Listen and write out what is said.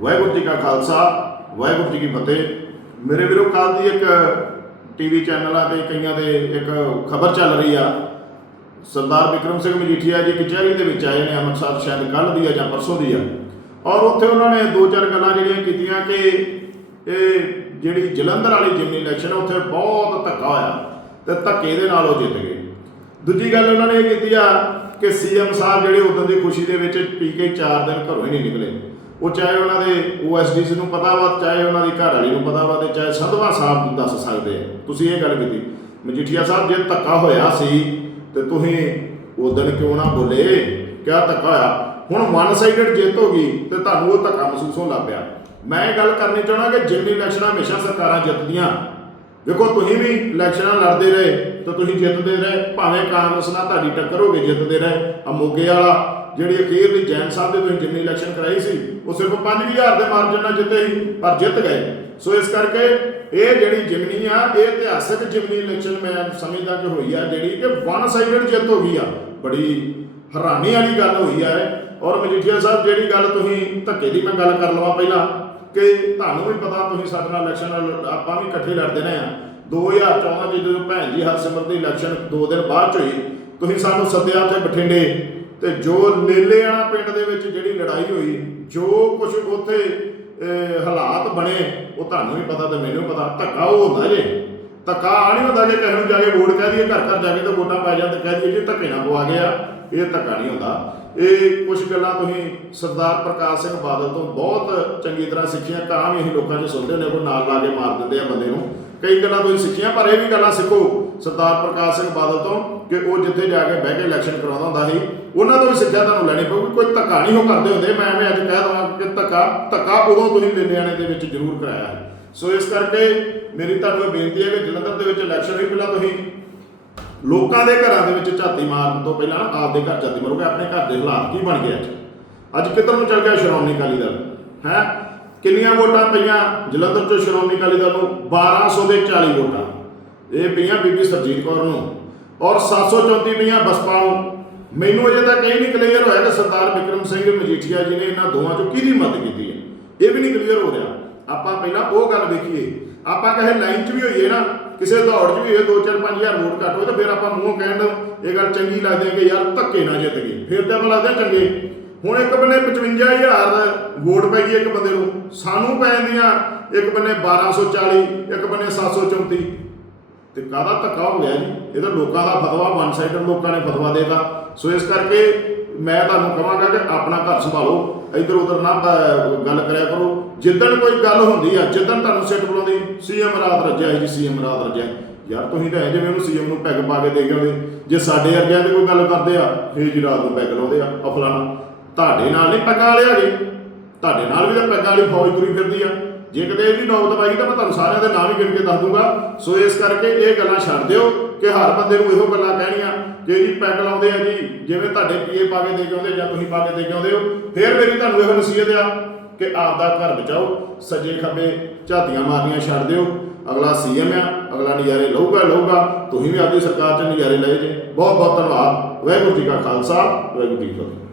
ਵਾਹਿਗੁਰੂ ਜੀ ਕਾ ਖਾਲਸਾ ਵਾਹਿਗੁਰੂ ਜੀ ਕੀ ਫਤਿਹ। ਮੇਰੇ ਵੀਰੋ ਕੱਲ ਦੀ ਇੱਕ ਟੀਵੀ ਚੈਨਲਾਂ ਤੇ ਕਈਆਂ ਦੇ ਇੱਕ ਖਬਰ ਚੱਲ ਰਹੀ ਆ। ਸਰਦਾਰ ਵਿਕਰਮ ਸਿੰਘ ਮਜੀਠੀਆ ਜੀ ਕਚਹਿਰੀ ਦੇ ਵਿੱਚ ਆਏ ਨੇ ਅੰਮ੍ਰਿਤਸਰ ਸ਼ਾਇਦ ਕੱਲ ਦੀ ਆ ਜਾਂ ਪਰਸੋਂ ਦੀ ਆ। ਔਰ ਉੱਥੇ ਉਹਨਾਂ ਨੇ ਦੋ ਚਾਰ ਗੱਲਾਂ ਜਿਹੜੀਆਂ ਕੀਤੀਆਂ ਕਿ ਇਹ ਜਿਹੜੀ ਜਲੰਧਰ ਵਾਲੀ ਜਿਮਨੀ ਇਲੈਕਸ਼ਨ ਆ, ਉੱਥੇ ਬਹੁਤ ਧੱਕਾ ਹੋਇਆ ਤੇ ਧੱਕੇ ਦੇ ਨਾਲ ਉਹ ਜਿੱਤ ਗਏ। ਦੂਜੀ ਗੱਲ ਉਹਨਾਂ ਨੇ ਇਹ ਕੀਤੀ ਆ ਕਿ ਸੀਐਮ ਸਾਹਿਬ ਜਿਹੜੇ ਉਦੋਂ ਦੀ ਖੁਸ਼ੀ ਦੇ ਵਿੱਚ ਪੀ ਕੇ 4 ਦਿਨ ਘਰੋਂ ਹੀ ਨਹੀਂ ਨਿਕਲੇ। ਉਹ ਚਾਹੇ ਉਹਨਾਂ ਦੇ ਓਐਸਡੀਸ ਨੂੰ ਪਤਾ ਵਾ, ਚਾਹੇ ਉਹਨਾਂ ਦੀ ਘਰ ਵਾਲੀ ਨੂੰ ਪਤਾ ਵਾ ਤੇ ਚਾਹੇ ਸੰਧਵਾ ਸਾਹਿਬ ਨੂੰ ਦੱਸ ਸਕਦੇ ਆ। ਤੁਸੀਂ ਇਹ ਗੱਲ ਕੀਤੀ। ਮਜੀਠੀਆ ਸਾਹਿਬ, ਜੇ ਧੱਕਾ ਹੋਇਆ ਸੀ ਤੇ ਤੁਸੀਂ ਉਦੋਂ ਕਿਉਂ ਨਾ ਬੋਲੇ? ਕਿਆ ਧੱਕਾ ਹੋਇਆ? ਹੁਣ ਵਨ ਸਾਈਡਡ ਜਿੱਤ ਹੋ ਗਈ ਤੇ ਤੁਹਾਨੂੰ ਉਹ ਧੱਕਾ ਮਹਿਸੂਸ ਹੋਣ ਲੱਗ ਪਿਆ। ਮੈਂ ਇਹ ਗੱਲ ਕਰਨੀ ਚਾਹਣਾ ਕਿ ਜਿੰਨੀ ਇਲੈਕਸ਼ਨਾਂ ਹਮੇਸ਼ਾ ਸਰਕਾਰਾਂ ਜਿੱਤਦੀਆਂ। ਦੇਖੋ ਤੁਸੀਂ ਵੀ ਇਲੈਕਸ਼ਨਾਂ ਲੜਦੇ ਰਹੇ ਤਾਂ ਤੁਸੀਂ ਜਿੱਤਦੇ ਰਹੇ, ਭਾਵੇਂ ਕਾਂਗਰਸ ਨਾਲ ਤੁਹਾਡੀ ਟੱਕਰ ਹੋ ਗਈ, ਜਿੱਤਦੇ ਰਹੇ। ਆ ਮੋਗੇ ਵਾਲਾ, ਜਿਹੜੀ ਅਖੀਰਲੀ ਜੈਨ ਸਾਹਿਬ ਦੇ ਤੁਸੀਂ ਜਿਮਨੀ ਇਲੈਕਸ਼ਨ ਕਰਾਈ ਸੀ, ਉਹ ਸਿਰਫ 5000 ਦੇ ਮਾਰਜਨ ਨਾਲ ਜਿੱਤੇ ਸੀ, ਪਰ ਜਿੱਤ ਗਏ। ਸੋ ਇਸ ਕਰਕੇ ਇਹ ਜਿਹੜੀ ਜਿਮਨੀ ਆ, ਇਹ ਇਤਿਹਾਸਕ ਜਿਮਨੀ ਇਲੈਕਸ਼ਨ ਮੈਂ ਸਮਝਦਾ ਕਿ ਹੋਈ ਆ, ਜਿਹੜੀ ਕਿ ਵਨ ਸਾਈਡਡ ਜਿੱਤ ਹੋ ਗਈ ਆ। ਬੜੀ ਹੈਰਾਨੀ ਵਾਲੀ ਗੱਲ ਹੋਈ ਆ ਔਰ ਮਜੀਠੀਆ ਸਾਹਿਬ, ਜਿਹੜੀ ਗੱਲ ਤੁਸੀਂ ਧੱਕੇ ਦੀ ਮੈਂ ਗੱਲ ਕਰ ਲਵਾਂ ਪਹਿਲਾਂ ਕਿ ਤੁਹਾਨੂੰ ਵੀ ਪਤਾ, ਤੁਸੀਂ ਸਾਡੇ ਨਾਲ ਇਲੈਕਸ਼ਨ ਆਪਾਂ ਵੀ ਇਕੱਠੇ ਲੜਦੇ ਰਹੇ ਆ 2014 ਚ ਜਦੋਂ ਭੈਣ ਜੀ ਹਰਸਿਮਰਤ ਦੀ ਇਲੈਕਸ਼ਨ 2 ਦਿਨ ਬਾਅਦ ਚ ਹੋਈ, ਤੁਸੀਂ ਸਾਨੂੰ ਸੱਦਿਆ ਉੱਥੇ ਬਠਿੰਡੇ। ਤੇ ਜੋ ਲੇਲੇਆਣਾ ਪਿੰਡ ਦੇ ਵਿੱਚ ਜਿਹੜੀ ਲੜਾਈ ਹੋਈ, ਜੋ ਕੁਝ ਉੱਥੇ ਹਾਲਾਤ ਬਣੇ, ਉਹ ਤੁਹਾਨੂੰ ਵੀ ਪਤਾ ਤੇ ਮੈਨੂੰ ਪਤਾ, ਧੱਕਾ ਉਹ ਹੁੰਦਾ ਜੇ। ਧੱਕਾ ਆ ਨਹੀਂ ਹੁੰਦਾ ਜੇ ਕਿਸੇ ਨੂੰ ਜਾ ਕੇ ਵੋਟ ਕਹਿ ਦਈਏ, ਘਰ ਘਰ ਜਾ ਕੇ ਤਾਂ ਵੋਟਾਂ ਪੈ ਜਾਂ ਤੇ ਕਹਿ ਦਈਏ ਜੀ ਧੱਕੇ ਨਾਲ ਪਵਾ ਗਿਆ। ਇਹ ਧੱਕਾ ਨਹੀਂ ਹੁੰਦਾ। ਇਹ ਕੁਝ ਗੱਲਾਂ ਤੁਸੀਂ ਸਰਦਾਰ ਪ੍ਰਕਾਸ਼ ਸਿੰਘ ਬਾਦਲ ਤੋਂ ਬਹੁਤ ਚੰਗੀ ਤਰ੍ਹਾਂ ਸਿੱਖੀਆਂ ਤਾਂ ਵੀ ਅਸੀਂ ਲੋਕਾਂ 'ਚ ਸੁਣਦੇ ਨੇ ਕੋਈ ਨਾਲ ਲਾ ਕੇ ਮਾਰ ਦਿੰਦੇ ਆ ਬੰਦੇ ਨੂੰ। ਕਈ ਗੱਲਾਂ ਤੁਸੀਂ ਸਿੱਖੀਆਂ, ਪਰ ਇਹ ਵੀ ਗੱਲਾਂ ਸਿੱਖੋ, ਸਰਦਾਰ ਪ੍ਰਕਾਸ਼ ਸਿੰਘ ਬਾਦਲ ਤੋਂ ਕਿ ਉਹ ਜਿੱਥੇ ਜਾ ਕੇ ਬਹਿ ਕੇ ਇਲੈਕਸ਼ਨ ਕਰਵਾਉਂਦਾ ਹੁੰਦਾ ਸੀ, ਉਹਨਾਂ ਤੋਂ ਵੀ ਸਿੱਖਿਆ ਤੁਹਾਨੂੰ ਲੈਣੀ ਪਊਗੀ। ਕੋਈ ਧੱਕਾ ਨਹੀਂ ਉਹ ਕਰਦੇ ਹੁੰਦੇ। ਮੈਂ ਐਵੇਂ ਅੱਜ ਕਹਿ ਦਵਾਂ ਕਿ ਧੱਕਾ ਧੱਕਾ ਉਦੋਂ ਤੁਸੀਂ ਲੁਧਿਆਣੇ ਦੇ ਵਿੱਚ ਜ਼ਰੂਰ ਕਰਾਇਆ ਹੈ ਸੋ ਇਸ ਕਰਕੇ ਮੇਰੀ ਤੁਹਾਨੂੰ ਇਹ ਬੇਨਤੀ ਹੈ ਕਿ ਜਲੰਧਰ ਦੇ ਵਿੱਚ ਇਲੈਕਸ਼ਨ ਹੋਈ ਪਹਿਲਾਂ ਤੁਸੀਂ ਲੋਕਾਂ ਦੇ ਘਰਾਂ ਦੇ ਵਿੱਚ ਝਾਤੀ ਮਾਰਨ ਤੋਂ ਪਹਿਲਾਂ ਆਪਦੇ ਘਰ ਝਾਤੀ ਮਾਰੋਗੇ ਆਪਣੇ ਘਰ ਦੇ ਹਾਲਾਤ ਕੀ ਬਣ ਗਏ ਅੱਜ? ਅੱਜ ਕਿੱਧਰ ਨੂੰ ਚੱਲ ਗਿਆ ਸ਼੍ਰੋਮਣੀ ਅਕਾਲੀ ਦਲ? ਹੈ? ਕਿੰਨੀਆਂ ਵੋਟਾਂ ਪਈਆਂ ਜਲੰਧਰ ਤੋਂ ਸ਼੍ਰੋਮਣੀ ਅਕਾਲੀ ਦਲ ਨੂੰ? 1200 ਦੇ 40 ਵੋਟਾਂ। ਇਹ ਪਈਆਂ ਬੀਬੀ ਸਰਜੀਤ ਕੌਰ ਨੂੰ। ਔਰ 734 ਪਈਆਂ ਬਸਪਾ ਨੂੰ। ਮੈਨੂੰ ਅਜੇ ਤੱਕ ਇਹ ਨਹੀਂ ਕਲੀਅਰ ਹੋਇਆ ਕਿ ਸਰਦਾਰ ਵਿਕਰਮ ਸਿੰਘ ਮਜੀਠੀਆ ਜੀ ਨੇ ਇਹਨਾਂ ਦੋਵਾਂ ਚੋਂ ਕਿਹਦੀ ਮਦਦ ਕੀਤੀ ਹੈ। ਇਹ ਵੀ ਨਹੀਂ ਕਲੀਅਰ ਹੋ ਰਿਹਾ। ਆਪਾਂ ਪਹਿਲਾਂ ਉਹ ਗੱਲ ਵੇਖੀਏ। ਆਪਾਂ ਕਹੇ ਲਾਈਨ 'ਚ ਵੀ ਹੋਈਏ ਨਾ, ਕਿਸੇ ਦੌੜ 'ਚ ਵੀ ਹੋਏ 2-4-5000 ਵੋਟ ਘੱਟ ਹੋਏ ਤਾਂ ਫਿਰ ਆਪਾਂ ਮੂੰਹੋਂ ਕਹਿਣ ਇਹ ਗੱਲ ਚੰਗੀ ਲੱਗਦੀ ਹੈ ਕਿ ਯਾਰ ਧੱਕੇ ਨਾ ਜਿੱਤ ਗਏ। ਫਿਰ ਤਾਂ ਆਪਾਂ ਲੱਗਦਾ ਚੰਗੇ। ਹੁਣ ਇੱਕ ਬੰਨੇ 55000 ਵੋਟ ਪੈ ਗਈ ਇੱਕ ਬੰਦੇ ਨੂੰ, ਸਾਨੂੰ ਪੈ ਜਾਂਦੀਆਂ ਇੱਕ ਬੰਨੇ 1240 ਇੱਕ ਬੰਨੇ 734 ਤੇ ਕਾਹਦਾ ਧੱਕਾ ਹੋ ਗਿਆ ਜੀ? ਇਹ ਤਾਂ ਲੋਕਾਂ ਦਾ ਫਤਵਾ ਵਨ ਸਾਈਡਰ ਲੋਕਾਂ ਨੇ ਫਤਵਾ ਦੇਤਾ। ਸੋ ਇਸ ਕਰਕੇ ਮੈਂ ਤੁਹਾਨੂੰ ਕਹਾਂਗਾ ਕਿ ਆਪਣਾ ਘਰ ਸੰਭਾਲੋ, ਇੱਧਰ ਉੱਧਰ ਨਾ ਗੱਲ ਕਰਿਆ ਕਰੋ। ਜਿੱਦਣ ਕੋਈ ਗੱਲ ਹੁੰਦੀ ਆ, ਜਿੱਦਣ ਤੁਹਾਨੂੰ ਸਿੱਟ ਬੁਲਾਉਂਦੀ, ਸੀਐਮ ਰਾਤ ਰੱਜਿਆ ਸੀ ਜੀ, ਸੀਐਮ ਰਾਤ ਰੱਜਿਆ ਯਾਰ ਤੁਸੀਂ ਤਾਂ ਜਿਵੇਂ ਉਹਨੂੰ ਸੀਐਮ ਨੂੰ ਪੈਗ ਪਾ ਕੇ ਦੇ ਗਏ ਜੇ ਸਾਡੇ ਵਰਗਿਆਂ ਦੀ ਕੋਈ ਗੱਲ ਕਰਦੇ ਆ ਇਹ ਜੀ ਰਾਤ ਨੂੰ ਪੈਗ ਲਾਉਂਦੇ ਆ ਅਫਲਾਣਾ ਤੁਹਾਡੇ ਨਾਲ ਨਹੀਂ ਪੈਗਾਂ ਵਾਲੇ ਜੀ। ਤੁਹਾਡੇ ਨਾਲ ਵੀ ਤਾਂ ਪੈਗਾਂ ਵਾਲੀ ਫੌਜ ਤੁਰੀ ਫਿਰਦੀ ਆ। ਜੇ ਕਿਤੇ ਇਹਦੀ ਨੌਬਤ ਪਾਈ ਤਾਂ ਮੈਂ ਤੁਹਾਨੂੰ ਸਾਰਿਆਂ ਦੇ ਨਾਮ ਹੀ ਗਿਣ ਕੇ ਦੱਸ ਦੂੰਗਾ। ਸੋ ਇਸ ਕਰਕੇ ਇਹ ਗੱਲਾਂ ਛੱਡ ਦਿਓ ਕਿ ਹਰ ਬੰਦੇ ਨੂੰ ਇਹੋ ਗੱਲਾਂ ਕਹਿਣੀਆਂ ਕਿ ਜੀ ਪੈਗ ਲਾਉਂਦੇ ਆ ਜੀ, ਜਿਵੇਂ ਤੁਹਾਡੇ ਪੀਏ ਪਾ ਕੇ ਦੇ ਕੇ ਆਉਂਦੇ ਜਾਂ ਤੁਸੀਂ ਪਾ ਕੇ ਦੇ ਕੇ ਆਉਂਦੇ ਹੋ। ਫਿਰ ਮੇਰੀ ਤੁਹਾਨੂੰ ਇਹੋ ਨਸੀਹਤ ਆ ਕਿ ਆਪਦਾ ਘਰ ਬਚਾਓ, ਸੱਜੇ ਖੱਬੇ ਝਾਤੀਆਂ ਮਾਰਨੀਆਂ ਛੱਡ ਦਿਓ। ਅਗਲਾ ਸੀਐਮ ਆ, ਅਗਲਾ ਨਜ਼ਾਰੇ ਲਊਗਾ ਲਊਗਾ। ਤੁਸੀਂ ਵੀ ਆਪਦੀ ਸਰਕਾਰ 'ਚ ਨਜ਼ਾਰੇ ਲਏ ਜੇ। ਬਹੁਤ ਬਹੁਤ ਧੰਨਵਾਦ। ਵਾਹਿਗੁਰੂ ਜੀ ਕਾ ਖਾਲਸਾ, ਵਾਹਿਗੁਰੂ ਜੀ ਕੀ ਫਤਿਹ।